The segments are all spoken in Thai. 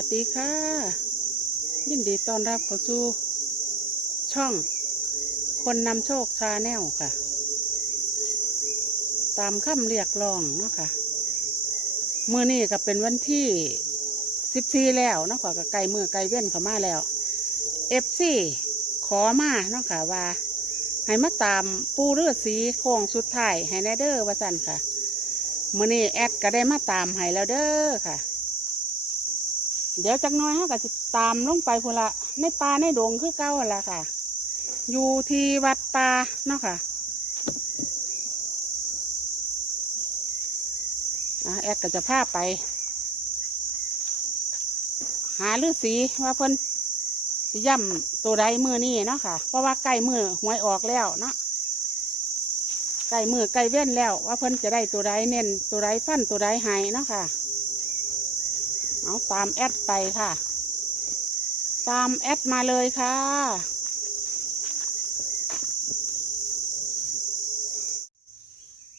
วัสดีค่ะ ยินดีต้อนรับเข้าสู่ช่อง คนนำโชคชาแนลค่ะ ตามคำเรียกร้องเนาะค่ะเมื่อนี้ก็เป็นวันที่สิบสี่แล้วเนาะค่ะก็ไกลมือไกลเว้นเข้ามาแล้วเอฟซีขอมาเนาะค่ะว่า ให้มาตามปูเรือสีโค้งสุดท้ายให้แนเดอร์ว่าสั่นค่ะเมื่อนี้แอดก็ได้มาตามให้แล้วเด้อค่ะ เดี๋ยวจักน้อยเขาก็จะตามลงไปพุ่นละในป่าในดงคือเก้าหั่นละค่ะ อยู่ที่วัดป่าเนาะค่ะแอดก็จะพาไป หาฤาษีว่าเพิ่นสิย่ำตัวใดมือนี่เนาะค่ะ เพราะว่าใกล้มือหวยออกแล้วเนาะใกล้มือใกล้เว้นแล้ว ว่าเพิ่นจะได้ตัวใดเน้นตัวใดฟันตัวใดให้เนาะค่ะ เอาตามแอดไปค่ะ ตามแอดมาเลยค่ะ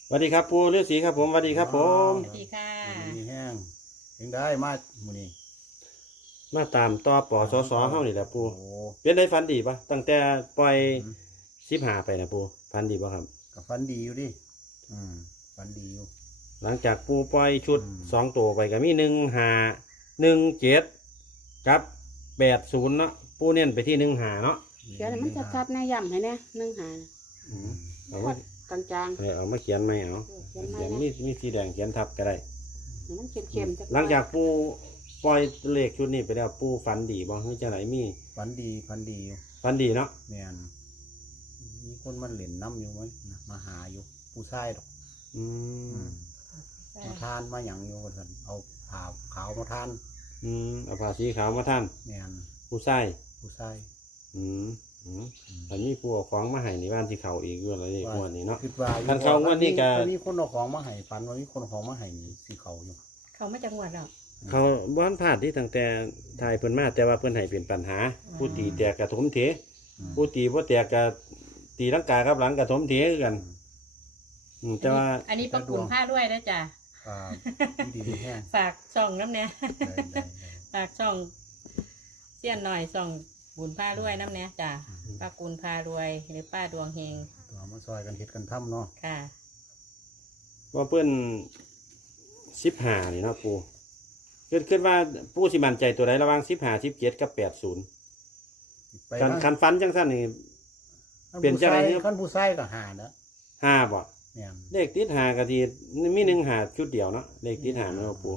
สวัสดีครับปูฤาษีครับผมสวัสดีครับ ผม สวัสดีค่ะ มีแห้งยังได้มาหมูนี่มาตามต่อปอสอสอเฮานี่แหละปูโอ้เป็นได้ฟันดีปะตั้งแต่ปล่อยอืมสิบหาไปนะปูฟันดีปะครับ กับฟันดีอยู่ดิอืมฟันดีอยู่ หลังจากปูปล่อยชุดอืม สองตัวไปก็มีหนึ่งหา หนึ่งเจ็ดกับแปดศูนย์เนาะปูเน้นไปที่หนึ่งหาเนาะเขียนให้มันชัดๆแน่ย่ำให้แน่หนึ่งหาอืมเอาพมาดกลางเออเอามาเขียนไหมเอาๆเขียนไม่เขียนนะมีมีสีแดงเขียนทับก็ได้ ให้มันเข้มๆจัหลังจากปูปล่อยเลขชุดนี้ไปแล้วปูฟันดีบ่เฮ้ยจะไหนมีฟันดีฟันดีอยู่ฟันดีเนาะแมนมีคนมันเหล่นน้ำอยู่มั้ยนะมาหาอยู่ผู้ชายดอกอือืมม มาทานมาหยังอยู่กันเอา ผ่าขาวมาทานอืมเอาผ้าสีขาวมาท่าน แมนผู้ชายผู้ชายอืมอืมอันนี้ผู้เอาของมาให้ในบ้านที่เขาอีกด้วยอะไรอีกวันนี้เนาะ คิดว่าอยู่คันเขางวดนี้ก็ มีคนเอาของมาให้ฟันว่ามีคนเอาของมาให้นี่สิเขาอยู่ เขามาจากจังหวัดหรอก เขาบ้านพลาดที่ตั้งแต่ทายเพิ่นมาแต่ว่าเพิ่นให้เป็นปัญหาผู้ตีแตกกระถมเถอืม ผู้ตีบ่แตกกระตีลังกากับหลังกระถมเถคือกันอืมแต่ว่าอันนี้ประกุนผ้าด้วยนะจ๊ะ อ่าดีดีแห้งฝากช่องน้ำเนี้ยได้ได้ได้ฝากช่องเสี้ยนหน่อยช่องบุญผ้าด้วยน้ำเนี้ยจ้ะป้ากุลพารวยหรือป้าดวงเฮงตัวมาซอยกันเฮ็ดกันทำเนาะค่ะ ว่าเพิ่น15นี่เนาะปูคิดคิดว่าปูสิมั่นใจตัวใดระหว่าง15 17กับ80ไปคันนะคันฟันจังซั่นนี่ เปลี่ยนจากอะไรเนี่ย ขั้นผู้ชายก็หาเนอะห้าบ่ แม่นเลขติดหากะทีมีหนึ่งหาชุดเดียวเนาะเลขติดหาเนาะปู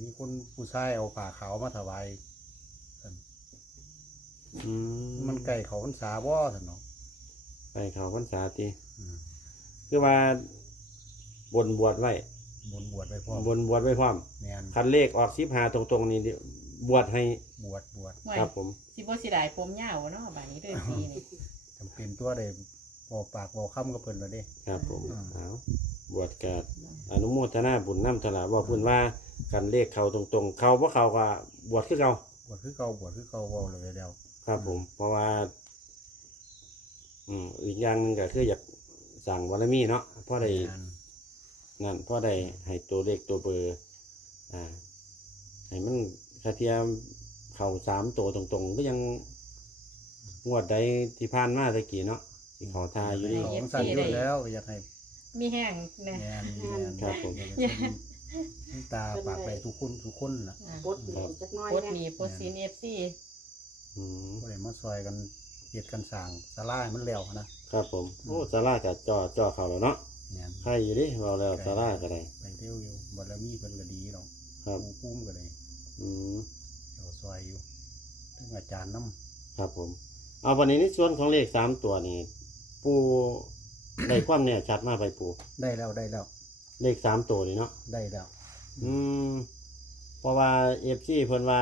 มีคนผู้ชายเอาผ้าขาวมาถวายอืมันไก่เขาพรรษาบ่ท่านเนาะไปเขาพรรษาตีอืมคือว่า บนบวชไว้ บนบวชไปพ่อบนบวชไว้พร้อมแม่นคันเลขออกสิบหาตรงๆนี่บวชให้บวชบวชห่วยครับผม สิบสิได้ผมยาวเนาะบ่านี้ด้วยสีนี่จำเป็นตัวได้ บ่ปากบ่คำกับเพิ่นแล้วเด้ ครับผมอืมเอาบวชกัอนุโมทนาบุญน้ำตลาว่าเพื้นว่ากันเลขเขาตรงๆ เขาเพราะเขาก็บวชคือเขาบวชคือเก่าบวชคือเก่าเว้าเลยแล้วครับผม เพราะว่า อืมอีกอย่างหนึงก็คืออยากสั่งบารมีเนาะเพราะได้แม่นนั่นเพราะได้ให้ตัวเลขตัวเบอร์อ่าให้มันคาเทียมเข่าสามตัวตรงๆก็ยังงวดใดที่ผ่านมาตะกี้เนาะ ที่เขาทาอยู่นี่ ของสั่นอยู่แล้วอยากให้มีแห้งเนี่ยแม่นแม่นครับผมน้ำตาปากไปทุกคนทุกคนล่ะปดหนีจักหน้อยโพดนะมีโพดซีนเอฟซีอืมก็เลยมาซอยกันเฮ็ดกันสร้างศาลาให้มันแล้วนะครับผม โอ้ซาร่ากับจอจอเขาแล้วเนาะแม่นใครอยู่ดิเราแล้วซาร่าก็ได้ไปเที่ยวอยู่บารมีเพิ่นก็ดีเนาะครับ ปูปุ้มก็ได้อืม เจ้าซอยอยู่ถึงอาจารย์น้ครับผม เอาวันนี้ในส่วนของเลขสามตัวนี่ ปูได้ความเนี่ยชัดมากไปปูำได้แล้วได้แล้วเลขสามตัวนี่เนาะได้แล้วอืมเพราะว่าเอฟซีเพิ่นว่า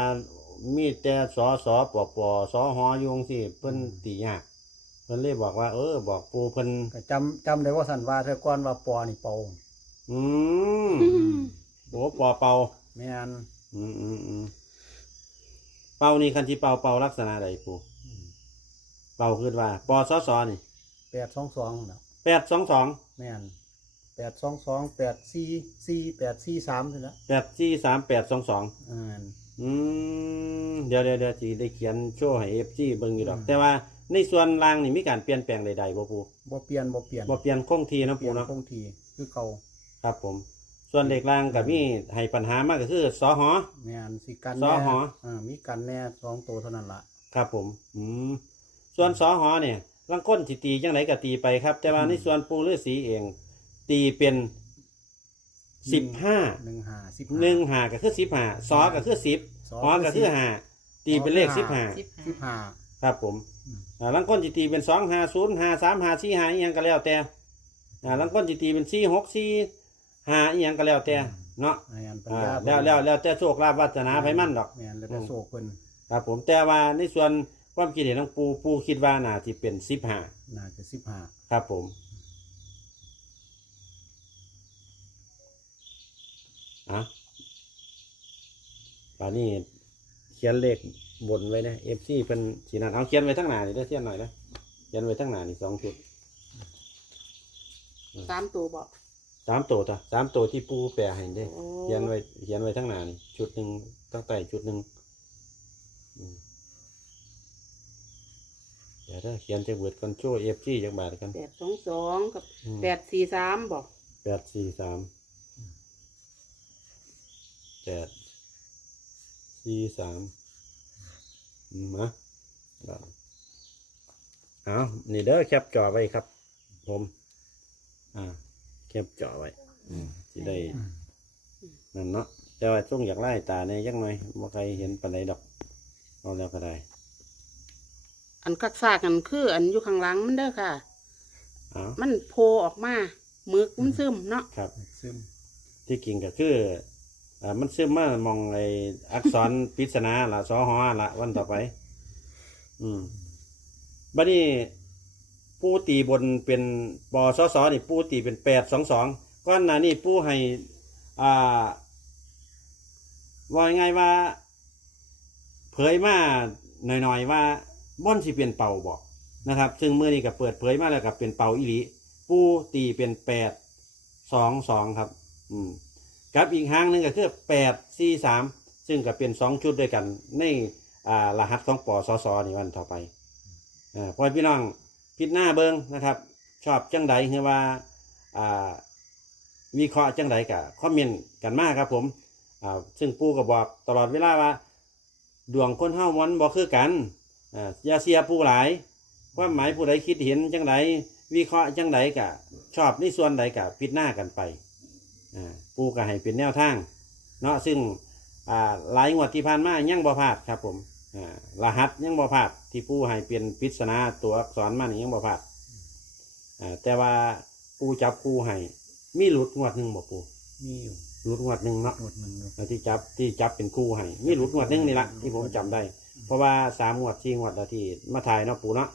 มีแต่สอสอปอปอสอหออยจังสิเพิ่นตียากเพิ่นเลยบอกว่า เออ บอกปูเพิ่นก็จำจำได้ว่าสันว่าเธอก่อนว่าปอนี่เป่าอืมโอ้ปอเป่าแม่นอืมอืมอืมเป่านี่คันที่เป่าเป่าลักษณะใดปูเป่าคือว่าปอสอสอนี่ แปดสองสองเนาะแปดสองสองแม่นแปดสองสองแปดสี่สี่แปดสี่สามสิละแปดสี่สามแปดสองสองอ่า อืมเดี๋ยวเดี๋ยวเดี๋ยวสิได้เขียนโชว์ให้ FG เบิ่งอยู่ดอกแต่ว่าในส่วนล่างนี่มีการเปลี่ยนแปลงใดๆบ่ปูบ่เปลี่ยนบ่เปลี่ยนบ่เปลี่ยนคงที่นะเปปูลี่ยนเนาะคงทีคือเก่าครับผม ส่วนเด็กล่างก็มีให้ปัญหามากก็คือสอหอ แม่นสิกันสอแน่หอ อ่ามีกันแน่สองตัวเท่านั้นล่ะครับผม อืม ส่วนสอหอเนี่ย ลังก้นสิตีจังไหนก็ตีไปครับ แต่ว่าในส่วนปูฤาษีเอง ตีเป็นสิบห้าหนึ่งห้าสิบหนึ่งหาก็คือสิบห้าสอก็คือสิบสอหอก็คือห้าตีเป็นเลขสิบห้าสิบสิบห้าห้าครับผมอืมอ่าลังก้นจิตีเป็นสองห้าศูนย์ห้าสามห้าสี่ห้าอีหยังก็แล้วแต่อ่าลังก้นจิตีเป็นสี่หกสี่ห้าอีหยังก็แล้วแต่เนาะในอันปัญอ่าญาแล้วแล้วแล้วแต่โชคลาภวาสนาไผมันดอกแม่นแล้วแต่โศกเพิ่นครับผมแต่ว่าในส่วน ความคิดเห็นของปูปูคิดว่าน่าที่เป็นสิบห้าน่าจะสิบห้าครับผม อะป่านนี้เขียนเลขบนไว้นะเอฟซีเป็นสีนันเอาเขียนไว้ทั้งหน้านี่ได้อเขียนหน่อยนะเขียนไว้ทั้งหน้านี่สองชุดสามตัวบอกสามตัวจ้ะสามตัวที่ปูแปลให้ได้อโอ้เขียนไว้เขียนไว้ทั้งหน้านี่ชุดหนึ่งตั้งแต่ชุดหนึ่งอืม เดี๋ยวถ้าเขียนจะเวิร์ดคอนโทรเอฟซีจังบาทกันแปดสองสองกับอืมแปดสี่สามบอกแปดสี่สามแปดสี่สามอืมนะเอานี่เด้อแคปจอไว้ครับ ผม อ่าแคปจอไว้อืมสิได้นั่นเนาะแต่ว่าช่วงอยากไล่ตาเนี่ยยังหน่อยบ่ใครเห็นปานใดดอกเอาแล้วก็ได้ อันคักซากกันคือ อันอยู่ข้างหลังมันเด้อค่ะ เอามันโผล่ออกมาหมึกมันซึมเนาะครับ ซึมที่จริงก็คืออ่ามันซึมมามองไออักษร ปริศนาละสอหอละวันต่อไป อืมบัดนี้ปูตีบนเป็นปอสอสอนี่ปูตีเป็นแปดสองสองก้อนหน้านี่ปูให้ อ่า ว่าไงายๆว่า เผยมาหน่อยๆว่า ม่อนสิเป็นเป่าบอกนะครับ ซึ่งเมื่อนี้ก็เปิดเผยมาแล้วกับเป็นเป่าอิริปูตีเป็นแปดสองสองครับ อืมกับอีกห้างหนึ่งก็คือแปดสี่สามซึ่งก็เป็นสองชุดด้วยกัน ในอ่ารหัสของปอสอสอนี่วันต่อไปอ่าพอพี่น้องพิดหน้าเบิงนะครับ ชอบจังใดคือว่าอ่าวิเคราะห์จังใดกับคอมเมนต์กันมากครับผมอ่าซึ่งปู่ก็บอกตลอดเวลาว่า ดวงคนเฮามันบ่คือกัน อ่าอย่าเสียผู้หลาย ความหมายผู้ใดคิดเห็นจังใดวิเคราะห์จังใดกะ ชอบในส่วนใดกะพิดหน้ากันไปอ่าปูก็ให้เป็นแนวทาง เนาะซึ่งอ่าหลายงวดที่ผ่านมายังบ่พลาดครับผมอ่ารหัสยังบ่พลาดที่ปูให้เป็นปริศนาตัวอักษรมานี่ยังบ่พลาดอ่าแต่ว่าปูจับปูให้มีหลุดงวดหนึ่งบ่ปู มีอยู่หลุดงวดหนึ่งเนาะหมดหนึ่งอยู่แล้วที่จับที่จับเป็นคู่ให้มีหลุดงวดหนึงนี่ละที่ผมจำได้ เพราะว่าสามงวดสี่งวดแล้วที่มาถ่ายเนาะปูเนาะ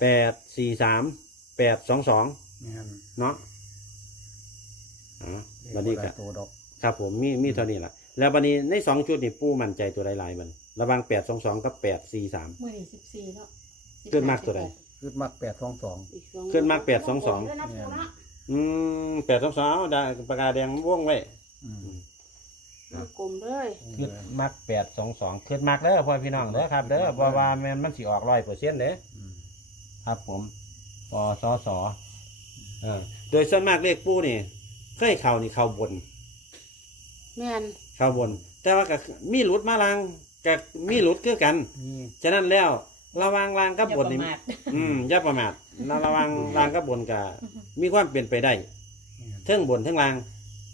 แปดสี่สามแปดสองสองแม่นเนาะอ่าบันนี้เลก็ขบ่ได้ตัวดอกครับผมมีมีเท่านี้ละแล้วบันนี้ในสองชุดนี่ปูมั่นใจตัวใดหลายมันระหว่างแปดสองสองกับแปดสี่สามเมื่อนี้สิบสี่แล้วขึ้นมากตัวใด คือมักแปดสองสองอีกสองขึ้นมากแปดสองสองด้วยนะปู่เนาะอืมแปดสองสองเอาได้ปากกาแดงว่วงไว้อืมกลมเลยคือมักแปดสองสองคือมักเด้อพ่อพี่น้องเด้อครับเด้อเพราะว่าแมันมันสิออกร้อยเปอร์เซ็นต์เด้ออืมครับผมปอสอสอเออโดยส่วนมากเลขปูนี่เคยเข่านี่เข่าบน แม่นเข่าบน แต่ว่าก็มีหลุดมาลางกับมีหลุดคือกัน นี่ฉะนั้นแล้ว ระวังลางกับบนนี่อย่าประมาท อืมอย่าประมาทระวังลางกับบนกับมีความเปลี่ยนไปได้แม่นเทั้งบนเทั้งลาง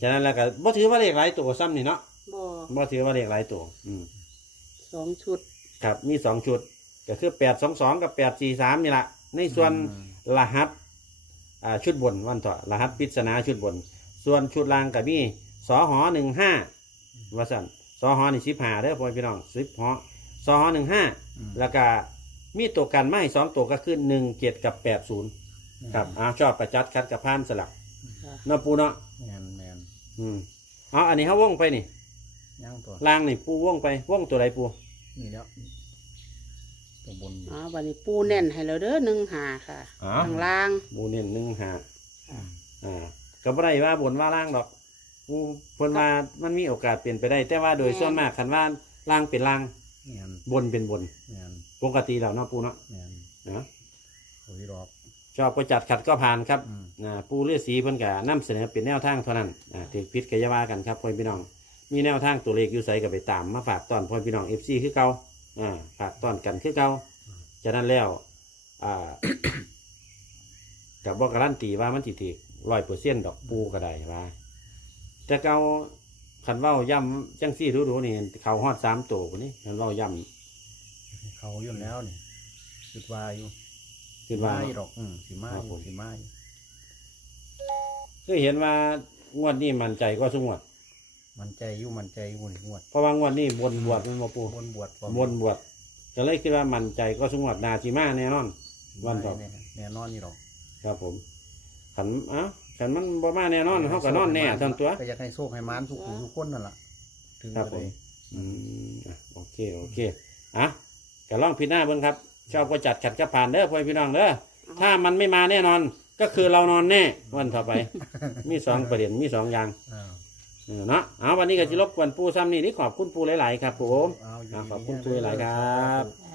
ฉะนั้นแล้วก็บ่ถือว่าเลขหลายตัวซ้ำนี่เนาะบ่บ่ถือว่าเลขหลายตัว อืม สองชุด ครับมีสองชุดก็คือแปดสองสองกับแปดสี่สามนี่แหละในส่วนอืม รหัสอ่าชุดบนวันต่อรหัสปริศนาชุดบน ส่วนชุดล่างกับมีสอหอหนึ่งห้าว่าสั่นสอหอนี่สิบห้าเด้อพ่อพี่น้องสิบหอสอหอหนึ่งห้าอืมแล้วก็ มีตัวกันไม่สองตัวก็คือหนึ่งเจ็ดกับแปดศูนย์ครับอ่าชอบประจัดคัดกับพานสลักค่ะเนาะปูเนาะแม่นแม่นอืมเอาอันนี้เขาว่องไปนี่ย่างตัวล่างนี่ปูว่องไปว่องตัวใดปูนี่แล้วตัวบนอ๋อวันนี้ปูแน่นให้เราเด้อหนึ่งหาค่ะอ๋อข้างล่างปูเน้นหนึ่งห้าอืมอ่าก็บ่ได้ว่าบนว่าล่างดอกปูเพิ่นว่ามันมีโอกาสเปลี่ยนไปได้ แต่ว่าโดยส่วนมากคันว่าล่างเป็นล่าง แม่นบนเป็นบน แม่นปกติแล้วเนาะปูเนาะแม่นนะเขาที่รอกชอบก็จัดขัดก็ผ่านครับอืมนะปูเลือดสีเพิ่นก็นำเสนอเป็นแนวทางเท่านั้นอ่าถือพิษกอยาว่ากันครับพ่อพี่น้อง มีแนวทางตัวเลขอยู่ใส่ก็ไปตามมาฝากตอนพ่อพี่น้อง FC คือเก่าอ่าฝากตอนกันคือเก่าฉะนั้นแล้วอ่า กับบอกการันตีว่ามันสิถือร้อยเปอร์เซ็นต์ดอกปูก็ได้ว่าแต่เก่า ขันเว้าย่ำจังซี่รู้ๆนี่เขาฮอดสามตัวคนนี้ขันเว้าย่เขาอยู่แล้วนี่คิดว่าอยู่ำคือว่า ไม่หรอกอืมสิมาครับอผยู่ม สิมาอยู่คือเห็นว่างวดนี้มันใจก็สงวด มันใจอยู่มันใจอยู่นี่งวดเพราะว่างวดนี้บนบวชมันมาปูบนบวชพร้อมบนบวชก็เลยคิดว่ามันใจก็สงวดนาจิมาแน่นอน วันต่อ แน่แน่นอนนี่หรอกครับผมขันเอ้า ขันมันบ่มาแน่นอนเขาก็นอนแน่ทั้งตัว ก็อยากให้โชคให้มานทุกผู้ทุกคนนั่นล่ะถึงครับจะผได้มอืมอะโอเค โอเค อะก็ลองพิจารณาเบิ่งครับ ชอบก็จัดขัดก็ผ่านเด้อพ่อพี่น้องเด้อ ถ้ามันไม่มาแน่นอน ก็คือเรานอนแน่ วันต่อไป มีสองประเด็น มีสองอย่างอ้าวเออเนาะ เอาวันนี้ก็จะรบกวนปูซ้ำนี่นี่ขอบคุณปูหลาย ๆ ครับผม เอาอยู่อะดีๆขอบคุณนะปุ้ยหลายครับผม